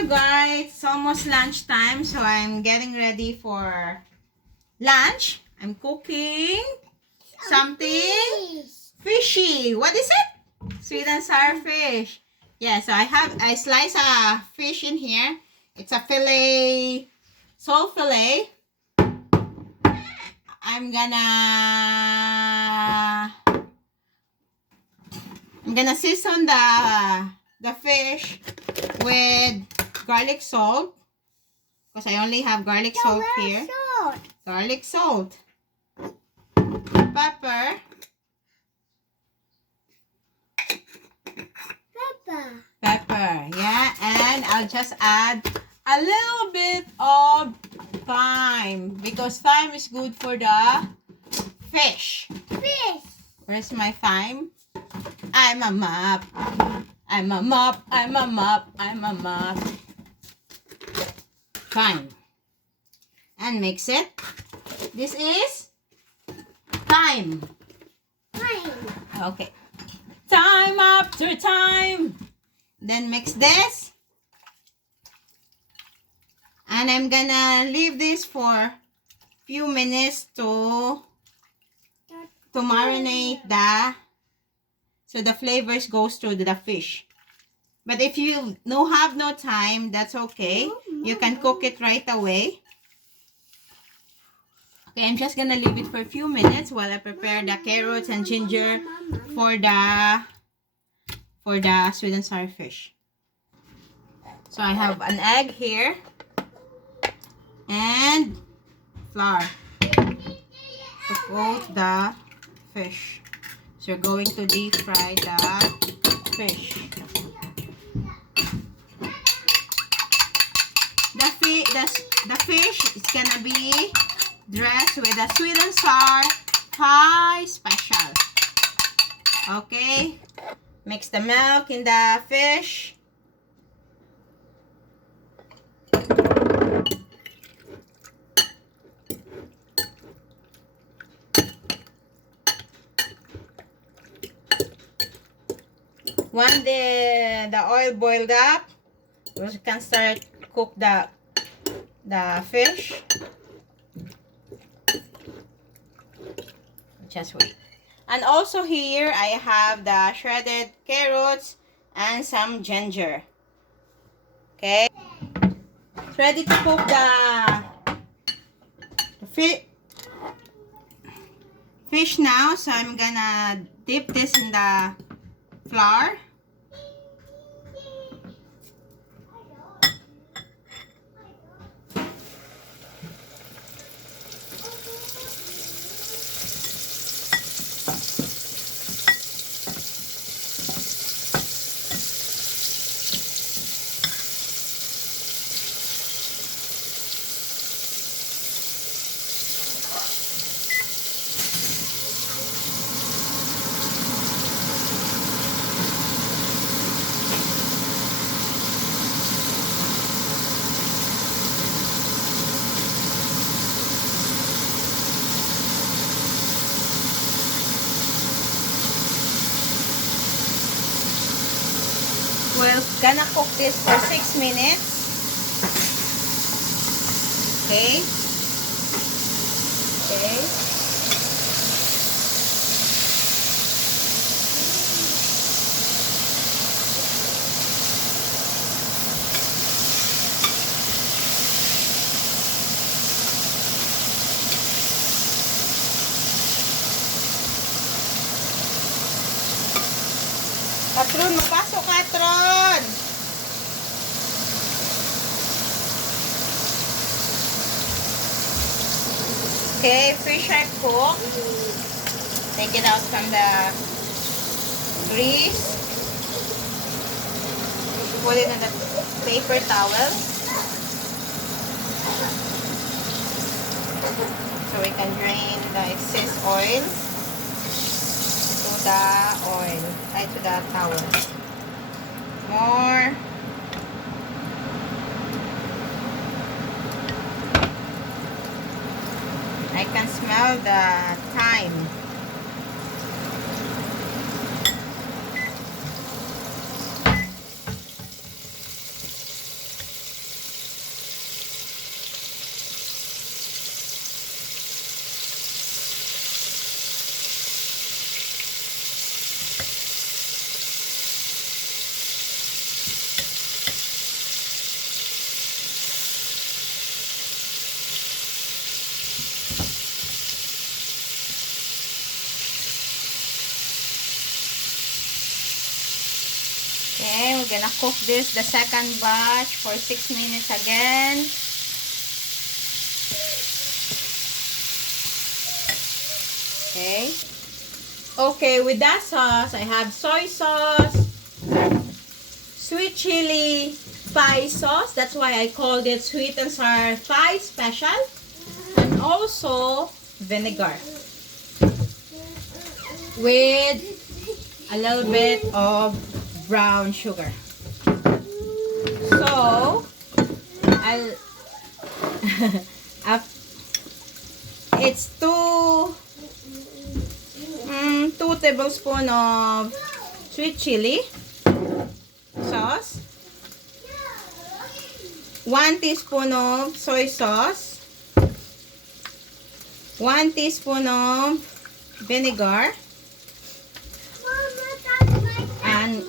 Hello guys, it's almost lunchtime, so I'm getting ready for lunch. I'm cooking something fishy. What is it? Sweet and sour fish. Yeah, so I slice a fish in here. It's a fillet, sole fillet. I'm gonna season the fish with garlic salt, because I only have garlic salt here. Garlic salt, pepper, yeah, and I'll just add a little bit of thyme, because thyme is good for the fish. Where's my thyme? I'm a mop. I'm a mop. I'm a mop. I'm a mop. Thyme. And mix it. This is thyme. Okay. Time after time. Then mix this. And I'm gonna leave this for a few minutes to marinate so the flavors goes through the fish. But if you have no time, that's okay. You can cook it right away. Okay, I'm just gonna leave it for a few minutes while I prepare the carrots and ginger for the sweet and sour fish. So I have an egg here and flour to coat the fish. So you're going to deep fry the fish. The fish is gonna be dressed with a sweet and sour Thai special. Okay, mix the milk in the fish. When the oil boiled up, you can start cook the fish. Just wait. And also here I have the shredded carrots and some ginger. Okay, it's ready to cook the fish now. So I'm gonna dip this in the flour. We're gonna cook this for 6 minutes. Okay. Katron, mapasok Katron! Okay, fish are cooked. Take it out from the grease. Put it in the paper towel. So we can drain the excess oil to the towel. More. I can smell the thyme. gonna cook this, the second batch, for 6 minutes again. Okay. Okay, with that sauce, I have soy sauce, sweet chili Thai sauce. That's why I called it sweet and sour Thai special. And also vinegar. With a little bit of brown sugar. So, it's 2 tablespoons of sweet chili sauce, 1 teaspoon of soy sauce, 1 teaspoon of vinegar, and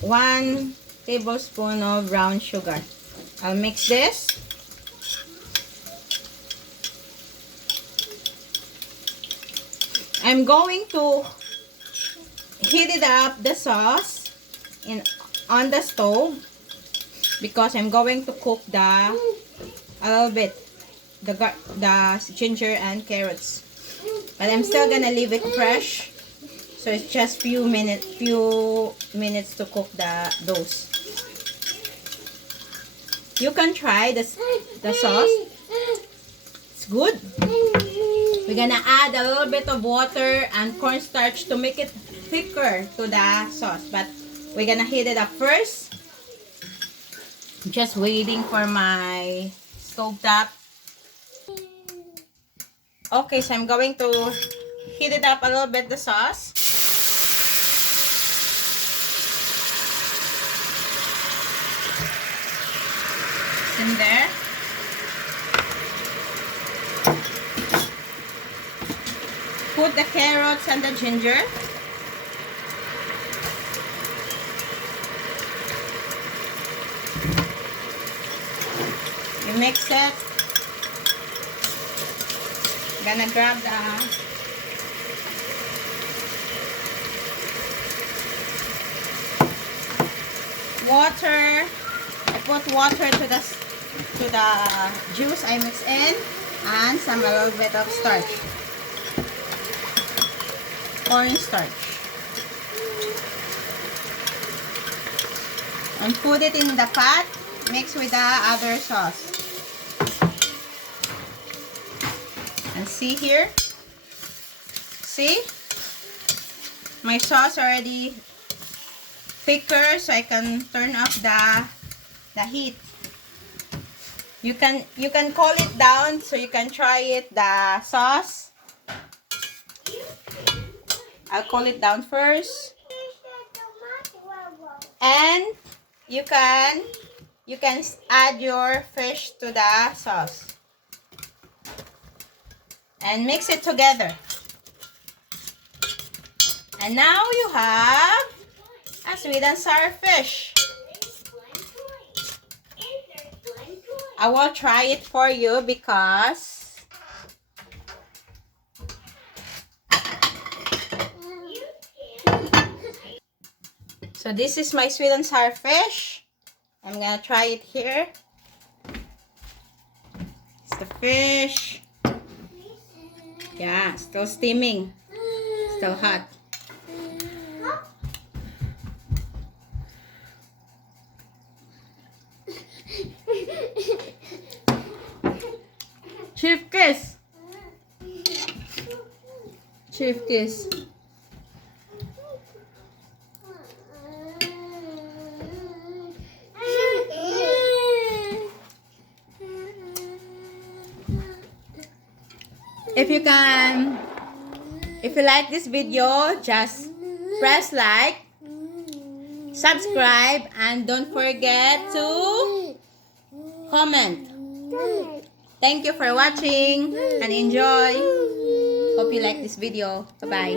1 tablespoon of brown sugar. I'll mix this. I'm going to heat it up, the sauce, on the stove, because I'm going to cook a little bit the ginger and carrots. But I'm still gonna leave it fresh, so it's just few minutes to cook those. You can try the sauce. It's good. We're gonna add a little bit of water and cornstarch to make it thicker to the sauce. But we're gonna heat it up first. Just waiting for my stove top. Okay, so I'm going to heat it up a little bit, the sauce. It's in there. Put the carrots and the ginger. You mix it. Gonna grab the water. I put water to the juice I mix in, and a little bit of starch. Cornstarch. And put it in the pot, mix with the other sauce. And see here? See? My sauce already thicker, so I can turn off the heat. You can cool it down so you can try it, the sauce. I'll cool it down first. And you can add your fish to the sauce. And mix it together. And now you have a sweet and sour fish. I will try it for you because so this is my sweet and sour fish. I'm gonna try it here. It's the fish. Yeah, still steaming. Still hot. Chief kiss. Chief kiss. If you like this video, just press like, subscribe, and don't forget to comment. Thank you for watching and enjoy. Hope you like this video. Bye-bye.